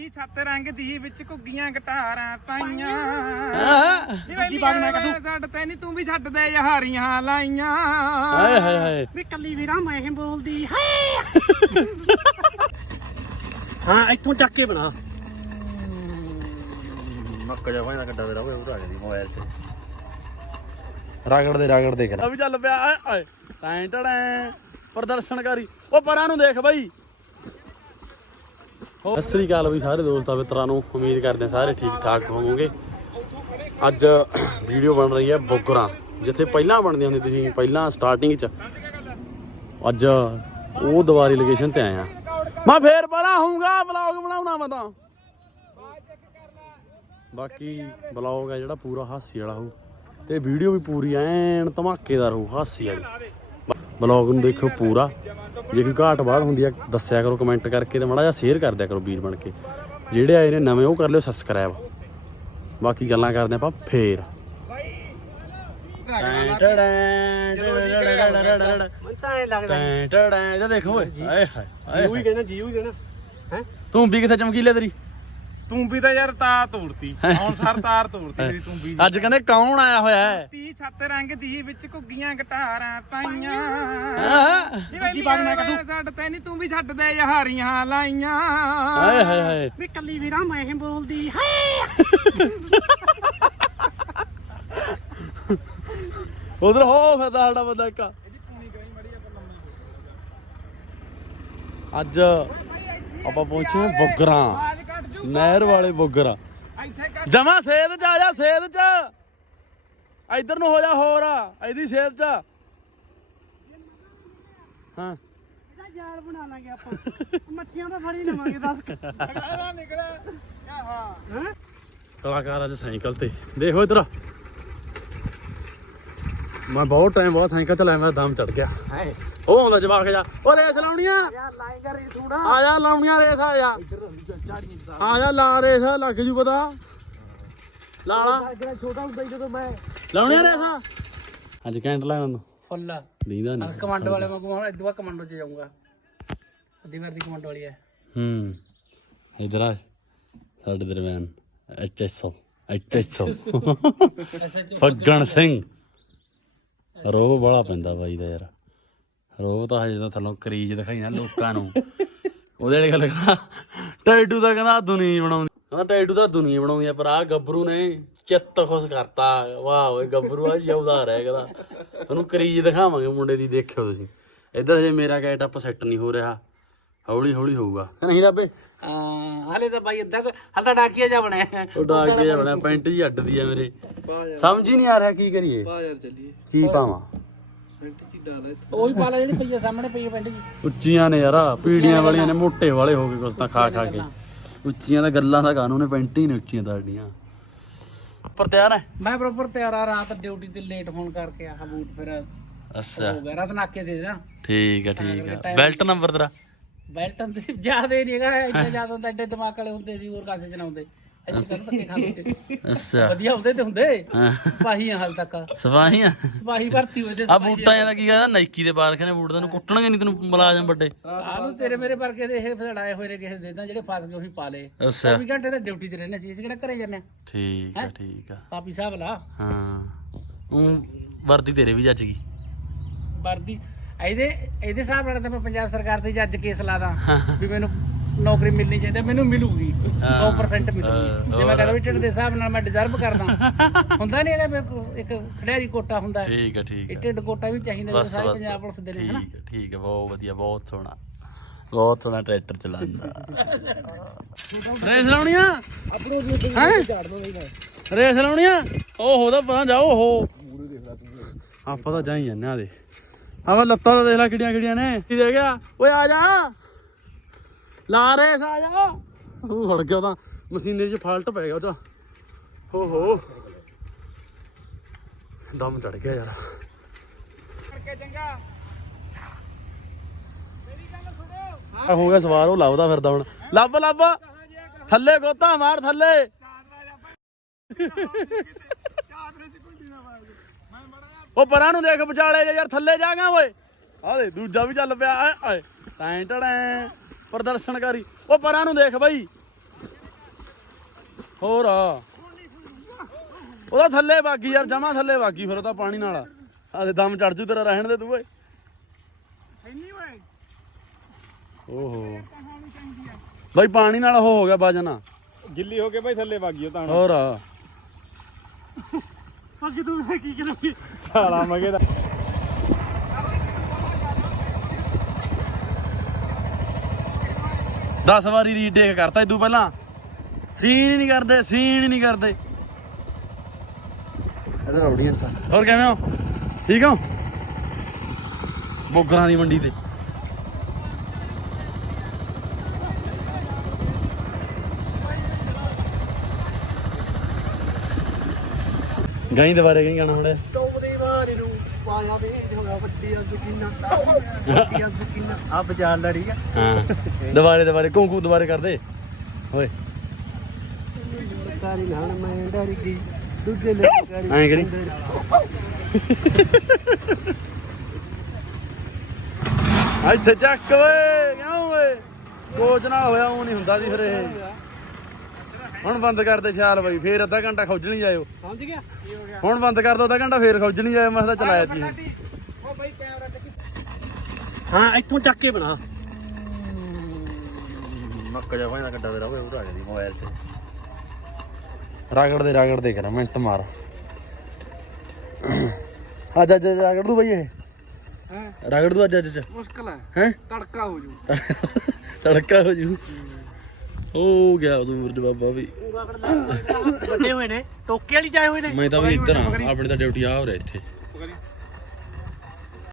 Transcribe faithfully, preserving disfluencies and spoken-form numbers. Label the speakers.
Speaker 1: ਸੱਤ ਰੰਗ ਦੀ ਵਿੱਚ ਘੁੱਗੀਆਂ ਗਟਾਰਾਂ ਪਾਈਆਂ
Speaker 2: ਦੂਜੀ ਬਾਤ ਮੈਂ ਕਹੂੰ
Speaker 1: ਛੱਡ ਤੈ ਨਹੀਂ ਤੂੰ ਵੀ ਛੱਡ ਦੇ ਯਾਰੀਆਂ ਲਾਈਆਂ
Speaker 2: ਹਾਏ ਹਾਏ ਹਾਏ
Speaker 3: ਵੀ ਕੱਲੀ ਵੀਰਾ ਮੈਂ ਬੋਲਦੀ ਹਾਏ
Speaker 2: ਹਾਂ ਇੱਥੋਂ ਚੱਕ ਕੇ ਬਣਾ
Speaker 4: ਮੱਕ ਜਾ ਭਾਈ ਦਾ ਕੱਡਾ ਤੇਰਾ ਉਹ ਆ ਜਾਂਦੀ ਮੋਬਾਈਲ ਤੇ
Speaker 2: ਰਗੜ ਦੇ ਰਗੜ ਦੇ ਕਰ ਵੀ ਚੱਲ ਪਿਆ ਆਏ ਟੈਂ ਟੜੈਂ ਪ੍ਰਦਰਸ਼ਨਕਾਰੀ ਉਹ ਪਰਾਂ ਨੂੰ ਦੇਖ ਬਾਈ। ਸਤਿ ਸ੍ਰੀ ਅਕਾਲ ਬਈ ਸਾਰੇ ਦੋਸਤਾਂ ਮਿੱਤਰਾਂ ਨੂੰ, ਉਮੀਦ ਕਰਦੇ ਹਾਂ ਸਾਰੇ ਠੀਕ ਠਾਕ ਹੋਵੋਗੇ। ਅੱਜ ਵੀਡੀਓ ਬਣ ਰਹੀ ਹੈ ਬੁੱਗਰਾਂ, ਜਿੱਥੇ ਪਹਿਲਾਂ ਬਣਦੀਆਂ ਹੁੰਦੀਆਂ ਤੁਸੀਂ ਪਹਿਲਾਂ ਸਟਾਰਟਿੰਗ 'ਚ। ਅੱਜ ਉਹ ਦੁਬਾਰੀ ਲੋਕੇਸ਼ਨ ਤੇ ਆਇਆ ਮੈਂ, ਫੇਰ ਪਰਾਂ ਹੋਊਗਾ ਵਲੌਗ ਬਣਾਉਣਾ ਮੈਂ ਤਾਂ। ਬਾਕੀ ਵਲੌਗ ਹੈ ਜਿਹੜਾ ਪੂਰਾ ਹਾਸੀ ਵਾਲਾ ਹੋਊ ਤੇ ਵੀਡੀਓ ਵੀ ਪੂਰੀ ਐਨ ਧਮਾਕੇਦਾਰ ਹੋਊ ਹਾਸੀ ਵਾਲੀ। ਵਲੌਗ ਨੂੰ ਦੇਖੋ ਪੂਰਾ, ਜੇ ਕੋਈ ਘਾਟ ਬਾਤ ਹੁੰਦੀ ਆ ਦੱਸਿਆ ਕਰੋ ਕਮੈਂਟ ਕਰਕੇ ਤੇ ਮਾੜਾ ਜਿਹਾ ਸ਼ੇਅਰ ਕਰ ਦਿਆ ਕਰੋ ਵੀਰ ਬਣ ਕੇ। ਜਿਹੜੇ ਆਏ ਨੇ ਨਵੇਂ ਉਹ ਕਰ ਲਿਓ ਸਬਸਕ੍ਰਾਈਬ। ਬਾਕੀ ਗੱਲਾਂ ਕਰਦੇ ਆਪਾਂ ਫੇਰ। ਇਹਦਾ ਦੇਖੋ ਓਏ ਹਾਏ ਹਾਏ
Speaker 3: ਜੀਉ ਹੀ ਕਹਿਣਾ ਜੀਉ ਹੀ ਕਹਿਣਾ ਹੈ।
Speaker 2: ਤੂੰ ਵੀ ਕਿੱਥੇ ਚਮਕੀਲੇ ਤੇਰੀ
Speaker 1: ਤੂੰ ਵੀ ਤਾਂ ਯਾਰ ਤਾਰ ਤੋੜਤੀ ਹੁਣ ਸਰ ਤਾਰ ਤੋੜਤੀ ਤੇਰੀ ਤੂੰ ਵੀ।
Speaker 2: ਅੱਜ ਕਹਿੰਦੇ ਕੌਣ ਆਇਆ ਹੋਇਆ ਹੈ?
Speaker 1: ਤੀ ਸੱਤ ਰੰਗ ਦੀ ਵਿੱਚ ਘੁੱਗੀਆਂ ਗਟਾਰਾਂ ਪਾਈਆਂ
Speaker 2: ਦੂਜੀ ਬਾਤ ਮੈਂ ਕਹੂੰ
Speaker 1: ਛੱਡ ਤੈ ਨਹੀਂ ਤੂੰ ਵੀ ਛੱਡ ਦੇ ਯਾਰੀਆਂ ਲਾਈਆਂ
Speaker 2: ਹਾਏ ਹਾਏ ਹਾਏ
Speaker 3: ਵੀ ਕੱਲੀ ਵੀਰਾ ਮੈਂ ਬੋਲਦੀ ਹਾਏ
Speaker 2: ਉਧਰ ਹੋ ਫਿਰਦਾ ਸਾਡਾ ਬੰਦਾ ਇੱਕ। ਅੱਜ ਆਪਾਂ ਪਹੁੰਚੇ ਹਾਂ ਬੁੱਗਰਾਂ, ਨਹਿਰ ਵਾਲੇ ਬੁੱਗਰਾਂ। ਜਮਾ ਸੇਧ ਚ ਆ ਜਾ, ਸੇਧ ਚ ਇਧਰ ਨੂੰ ਹੋ ਜਾ, ਹੋਰ ਆ ਇਹਦੀ ਸੇਧ ਚ। ਹਾਂ
Speaker 3: ਇਹਦਾ ਜਾਲ ਬਣਾ ਲਾਂਗੇ ਆਪਾਂ, ਮੱਛੀਆਂ ਤਾਂ ਫੜੀ ਲਵਾਂਗੇ ਦੱਸ
Speaker 1: ਨਿਕਲਿਆ ਹਾਂ।
Speaker 2: ਕਲਾਕਾਰ ਅੱਜ ਸਾਈਕਲ ਤੇ ਦੇਖੋ ਇਧਰ। ਮੈਂ ਬਹੁਤ ਟਾਈਮ ਬਾਅਦ ਸਾਈਕਲ ਚਲਾਇਆ, ਮੇਰਾ ਦਮ ਚੜ ਗਿਆ। ਉਹ ਆਉਂਦਾ ਜਵਾਕ ਜਾ, ਉਹ ਰੇਸ ਲਾਉਣੀਆਂ ਆ ਜਾ, ਲਾਉਣੀਆਂ ਰੇਸ ਆ ਜਾ ਆ ਜਾ, ਲਾ ਰੇਸ ਲੱਗ ਜੂ ਪਤਾ। ਲਾ
Speaker 3: ਛੋਟਾ ਹੁੰਦਾ ਜਦੋਂ ਮੈਂ
Speaker 2: ਲਾਉਣੀਆਂ ਰੇਸ। ਅੱਜ ਕੈਂਟ ਲਾਇਆ ਉਹਨੂੰ
Speaker 3: ਫੁੱਲ
Speaker 2: ਦੀਦਾ ਨਹੀਂ
Speaker 3: ਕਮਾਂਡੋ ਵਾਲੇ ਵਾਂਗੂ ਹੁਣ ਇਦੋਂ ਬਾਅਦ ਕਮਾਂਡੋ 'ਚ ਜਾਊਂਗਾ। ਅੱਧੀ ਵਾਰ ਦੀ ਕਮਾਂਡੋ ਵਾਲੀ ਹੈ।
Speaker 2: ਹੂੰ ਇਧਰ ਆ ਸਾਡੇ ਦਰਮਿਆਨ H S O H S O Phaggan Singh. ਰੋਹ ਬੜਾ ਪੈਂਦਾ ਬਾਈ ਦਾ ਯਾਰ, ਰੋਹ ਤਾਂ ਹਜੇ ਤਾਂ ਥੱਲੋਂ ਕਰੀਜ ਦਿਖਾਈ ਨਾ ਲੋਕਾਂ ਨੂੰ। ਉਹਦੇ ਵਾਲੀ ਗੱਲ ਕਹਿੰਦਾ ਟੈਟੂ ਤਾਂ ਕਹਿੰਦਾ ਦੁਨੀਆ ਬਣਾਉਂਦੀ, ਕਹਿੰਦਾ ਟੈਟੂ ਤਾਂ ਦੁਨੀਆ ਬਣਾਉਂਦੀ ਆ, ਪਰ ਆਹ ਗੱਭਰੂ ਨੇ ਚਿੱਤ ਖੁਸ਼ ਕਰਤਾ। ਵਾਹ ਓਏ ਗੱਭਰੂ ਆ ਯਾਦਾਰ ਹੈ, ਕਹਿੰਦਾ ਤੁਹਾਨੂੰ ਕਰੀਜ ਦਿਖਾਵਾਂਗੇ ਮੁੰਡੇ ਦੀ, ਦੇਖਿਓ ਤੁਸੀਂ। ਇੱਧਰ ਹਜੇ ਮੇਰਾ ਗੈਟ ਅਪ ਸੈੱਟ ਨਹੀਂ ਹੋ ਰਿਹਾ, ਹੌਲੀ ਹੌਲੀ ਹੋਊਗਾ ਕਿ ਨਹੀਂ ਰੱਬੇ?
Speaker 3: ਹਾਂ ਹਾਲੇ ਤਾਂ ਬਾਈ ਅੱਧਾ ਹਾਲੇ ਤਾਂ ਡਾਕੀਆ ਜਾ ਬਣਿਆ।
Speaker 2: ਉਹ ਡਾਕ ਜਿਹਾ ਬਣਿਆ, ਪੈਂਟ ਜੀ ਅੱਡਦੀ ਆ ਮੇਰੇ, ਸਮਝ ਹੀ ਨਹੀਂ ਆ ਰਿਹਾ ਕੀ ਕਰੀਏ। ਕੀ ਪਾਵਾਂ?
Speaker 3: ਉਹੀ ਪਾ ਲੈ ਜਿਹੜੀ ਪਈ ਆ ਸਾਹਮਣੇ ਪਈ ਆ ਪਿੰਡ ਜੀ।
Speaker 2: ਉੱਚੀਆਂ ਨੇ ਯਾਰ, ਪੀੜੀਆਂ ਵਾਲੀਆਂ ਨੇ, ਮੋਟੇ ਵਾਲੇ ਹੋ ਗਏ ਕੁਛ ਤਾਂ ਖਾ ਖਾ ਕੇ। ਉੱਚੀਆਂ ਦਾ ਗੱਲਾਂ ਦਾ ਕਾਨੂੰਨ ਨੇ, ਪੈਂਟ ਹੀ ਨੇ ਉੱਚੀਆਂ ਤੁਹਾਡੀਆਂ। ਉੱਪਰ ਤਿਆਰ ਹੈ?
Speaker 3: ਮੈਂ ਪ੍ਰੋਪਰ ਤਿਆਰ ਆ, ਰਾਤ ਡਿਊਟੀ ਤੇ ਲੇਟ ਹੋਣ ਕਰਕੇ ਆਹ ਬੂਟ ਫਿਰ
Speaker 2: ਅੱਛਾ
Speaker 3: ਹੋ ਗਿਆ ਰਾਤ ਨਾਕੇ ਤੇ ਨਾ।
Speaker 2: ਠੀਕ ਹੈ ਠੀਕ ਹੈ। ਬੈਲਟ ਨੰਬਰ ਤੇਰਾ?
Speaker 3: ਬੈਲਟ ਤੇ ਜ਼ਿਆਦਾ ਹੀ ਨਹੀਂ ਹੈਗਾ, ਇੰਨਾ ਜ਼ਿਆਦਾ ਹੁੰਦਾ ਐਡੇ ਦਿਮਾਗ ਵਾਲੇ ਹੁੰਦੇ ਸੀ, ਹੋਰ ਕਾਸੇ ਚ ਨਾ ਹੁੰਦੇ।
Speaker 2: ਅੱਛਾ
Speaker 3: ਵਧੀਆ ਹੁੰਦੇ ਤੇ ਹੁੰਦੇ ਸਿਪਾਹੀ ਆ ਹਾਲ ਤੱਕ।
Speaker 2: ਸਪਾਹੀ ਆ?
Speaker 3: ਸਿਪਾਹੀ ਭਰਤੀ ਹੋਏ ਤੇ
Speaker 2: ਆ ਬੂਟਾਂ ਦਾ ਕੀ ਕਹਿੰਦਾ ਨਾਈਕੀ ਦੇ ਪਾਰਖ ਨੇ ਬੂਟ, ਤੈਨੂੰ ਕੁੱਟਣਗੇ ਨਹੀਂ ਤੈਨੂੰ ਮੁਲਾਜ਼ਮ ਵੱਡੇ।
Speaker 3: ਆਹ ਤੇਰੇ ਮੇਰੇ ਵਰਗੇ ਦੇ ਇਹ ਫੜਾਏ ਹੋਏ ਨੇ ਕਿਸੇ ਦੇ ਤਾਂ, ਜਿਹੜੇ ਫਸ ਗਏ ਉਹੀ ਪਾ ਲਏ।
Speaker 2: ਅੱਛਾ
Speaker 3: ਚੌਵੀ ਘੰਟੇ ਤਾਂ ਡਿਊਟੀ ਤੇ ਰਹਿੰਦੇ ਸੀ, ਅਸੀਂ ਕਿਹੜਾ ਘਰੇ ਜਾਂਦੇ ਆ।
Speaker 2: ਠੀਕ ਆ ਠੀਕ ਆ।
Speaker 3: ਪਾਪੀ ਸਾਹਿਬ ਲਾ
Speaker 2: ਹਾਂ ਉਹ ਵਰਦੀ ਤੇਰੇ ਵੀ ਜੱਜ ਗਈ
Speaker 3: ਵਰਦੀ। ਇਹਦੇ ਇਹਦੇ ਹਿਸਾਬ ਨਾਲ ਤਾਂ ਮੈਂ ਪੰਜਾਬ ਸਰਕਾਰ ਤੇ ਜੱਜ ਕੇਸ ਲਾਦਾ ਵੀ ਮੈਨੂੰ ਨੌਕਰੀ ਮਿਲਣੀ ਚਾਹੀਦੀ, ਮੈਨੂੰ ਮਿਲੂਗੀ ਸੌ ਪਰਸੈਂਟ ਮਿਲੂਗੀ। ਜੇ ਮੈਂ ਕਹਿੰਦਾ ਵੀ ਢਿੱਡ ਦੇ ਹਿਸਾਬ ਨਾਲ ਮੈਂ ਡਿਜ਼ਰਵ ਕਰਦਾ, ਹੁੰਦਾ ਨਹੀਂ ਹੈਗਾ ਇੱਕ ਖਿਡਾਰੀ ਕੋਟਾ ਹੁੰਦਾ।
Speaker 2: ਠੀਕ ਹੈ ਠੀਕ
Speaker 3: ਇਹ
Speaker 2: ਹੈ।
Speaker 3: ਢਿੱਡ ਕੋਟਾ ਵੀ ਚਾਹੀਦਾ ਜਿਹੜਾ ਸਾਰੇ ਪੰਜਾਬ ਪੁਲਿਸ ਦੇ ਨੇ, ਹਨਾ?
Speaker 2: ਠੀਕ ਹੈ ਠੀਕ ਹੈ, ਬਹੁਤ ਵਧੀਆ, ਬਹੁਤ ਸੋਹਣਾ, ਬਹੁਤ ਸੋਹਣਾ ਟਰੈਕਟਰ ਚਲਾਉਂਦਾ। ਰੇਸ ਲਾਉਣੀਆਂ ਰੇਸ ਲਾਉਣੀਆਂ ਉਹ ਹੋਦਾ ਪਤਾ ਜਾਓ। ਉਹ ਆਪਾਂ ਤਾਂ ਜਾਈ ਜਾਂਦੇ ਆ ਦੇ, ਆਹ ਲੱਤਾਂ ਤਾਂ ਦੇਖ ਲੈ ਕਿਹੜੀਆਂ ਕਿਹੜੀਆਂ ਨੇ। ਕੀ ਦੇ ਗਿਆ ਓਏ, ਆ ਜਾ ਲਾ ਰੇਸ, ਆ ਜਾ। ਉਹ ਸੜ ਗਿਆ, ਉਹਦਾ ਮਸ਼ੀਨੇ 'ਚ ਫਾਲਟ ਪੈ ਗਿਆ ਉਹਦਾ। ਹੋ ਹੋ ਦਮ ਚੜ ਗਿਆ ਯਾਰ। ਹੋ ਗਿਆ ਸਵਾਰ, ਉਹ ਲੱਭਦਾ ਫਿਰਦਾ ਹੁਣ। ਲੱਭ ਲੱਭ ਥੱਲੇ ਗੋਤਾ ਮਾਰ ਥੱਲੇ। ਉਹ ਪਰਾਂ ਨੂੰ ਦੇਖ ਵਿਚਾਲੇ ਜੇ ਯਾਰ, ਥੱਲੇ ਜਾ ਗਿਆ ਓਏ। ਆ ਦੇ ਦੂਜਾ ਵੀ ਚੱਲ ਪਿਆ ਆਏ ਟੈਂ ਟੜੈਂ ਪ੍ਰਦਰਸ਼ਨਕਾਰੀ। ਉਹ ਪਰਾਂ ਨੂੰ ਦੇਖ ਬਾਈ। ਹੋਰ ਉਹਦਾ ਥੱਲੇ ਬਾਗੀ ਯਾਰ ਜਮਾ ਥੱਲੇ ਬਾਗੀ ਫਿਰ ਉਹਦਾ ਪਾਣੀ ਨਾਲ ਆਦੇ ਦਮ ਚੜ ਜੂ ਤੇਰਾ ਰਹਿਣ ਦੇ ਤੂੰ ਓਏ ਓਹੋ ਬਾਈ ਪਾਣੀ ਨਾਲ ਉਹ ਹੋ ਗਿਆ ਵਜਨ
Speaker 1: ਗਿੱਲੀ ਹੋ ਕੇ ਬਾਈ ਥੱਲੇ ਵਾਗੀ ਉਹ ਤਾਂ
Speaker 2: ਹੋਰ
Speaker 3: ਅੱਗੇ ਤੂੰ ਕੀ ਕਰੋਗੇ
Speaker 1: ਸਾਲਾ ਮਗੇ ਦਾ
Speaker 2: ਦਸ ਵਾਰੀ ਰੀਟੇਕ ਕਰਤਾ ਇਦੋਂ ਪਹਿਲਾਂ ਸੀਨ ਹੀ ਨਹੀਂ ਕਰਦੇ ਸੀਨ ਹੀ ਨਹੀਂ ਕਰਦੇ ਇਧਰ ਆਡੀਅנס ਹੋਰ ਕਿਵੇਂ ਹੋ ਠੀਕ ਹੋ ਮੋਗਰਾਂ ਦੀ ਮੰਡੀ ਤੇ ਗਾਈ ਦੇ ਬਾਰੇ ਕਹੀਂ ਗਾਣਾ ਹੁਣ
Speaker 3: ਟੋਪ ਦੇ ਬਾਰੇ ਨੂੰ ਪਾਇਆ ਵੇ ਹੋਇਆ ਵੱਡੀ ਅੱਜ ਕਿੰਨਾ ਵੱਡੀ ਅੱਜ ਕਿੰਨਾ ਆ ਬਾਜ਼ਾਰ ਦਾ ਠੀਕ ਆ
Speaker 2: ਹਾਂ ਦੁਬਾਰੇ ਦੁਬਾਰੇ ਕੂੰ ਕੂ ਦੁਬਾਰੇ ਕਰਦੇ ਓਏ
Speaker 3: ਸਾਰੀ ਨਾਲ ਮੈਂ ਡਰ ਗਈ ਦੂਜੇ ਨੇ
Speaker 2: ਐਂ ਕਰੀ ਇੱਥੇ ਚੱਕ ਓਏ ਕਿਉਂ ਓਏ ਕੋਚ ਨਾ ਹੋਇਆ ਉਹ ਨਹੀਂ ਹੁੰਦਾ ਸੀ ਫਿਰ ਇਹ ਹੁਣ ਬੰਦ ਕਰ ਦੇ ਛਾਲ ਬਾਈ ਫੇਰ ਅੱਧਾ ਘੰਟਾ ਖੌਜਣੀ ਜਾਇਓ
Speaker 3: ਸਮਝ ਗਿਆ ਕੀ ਹੋ ਗਿਆ
Speaker 2: ਹੁਣ ਬੰਦ ਕਰ ਦੋ ਅੱਧਾ ਘੰਟਾ ਫੇਰ ਖੌਜਣੀ ਜਾਇਓ ਮੈਂ ਤਾਂ ਚਲਾਇਆ ਜੀ
Speaker 3: ਉਹ ਬਈ ਕੈਮਰਾ ਚੱਕੀ
Speaker 4: ਹਾਂ ਇੱਥੋਂ ਚੱਕ ਕੇ ਬਣਾ ਨੱਕ ਜਾ ਭਾਈ ਦਾ ਗੱਡਾ ਤੇਰਾ ਹੋਵੇ ਉਹ ਆ ਜਾਂਦੀ ਮੋਬਾਈਲ ਤੇ
Speaker 2: ਰਗੜ ਦੇ ਰਗੜ ਦੇ ਕਰਾਂ ਮਿੰਟ ਮਾਰ ਅੱਜ ਅੱਜ ਰਗੜ ਦੂ ਬਈ ਇਹ
Speaker 3: ਹੈ
Speaker 2: ਰਗੜ ਦੂ ਅੱਜ ਅੱਜ ਚ
Speaker 3: ਮੁਸ਼ਕਲ ਹੈ
Speaker 2: ਹੈ
Speaker 3: ਤੜਕਾ ਹੋ ਜੂ
Speaker 2: ਤੜਕਾ ਹੋ ਜੂ ਹੋ ਗਿਆ ਦੂਰ ਬਾਬਾ ਵੀ
Speaker 3: ਵੱਡੇ ਹੋਏ ਨੇ ਟੋਕੇ ਵਾਲੀ ਚਾਏ ਹੋਏ ਨੇ
Speaker 2: ਮੈਂ ਤਾਂ ਵੀ ਇੱਧਰ ਆ ਆਪਣੀ ਤਾਂ ਡਿਊਟੀ ਆ ਹੋ ਰਿਹਾ ਇੱਥੇ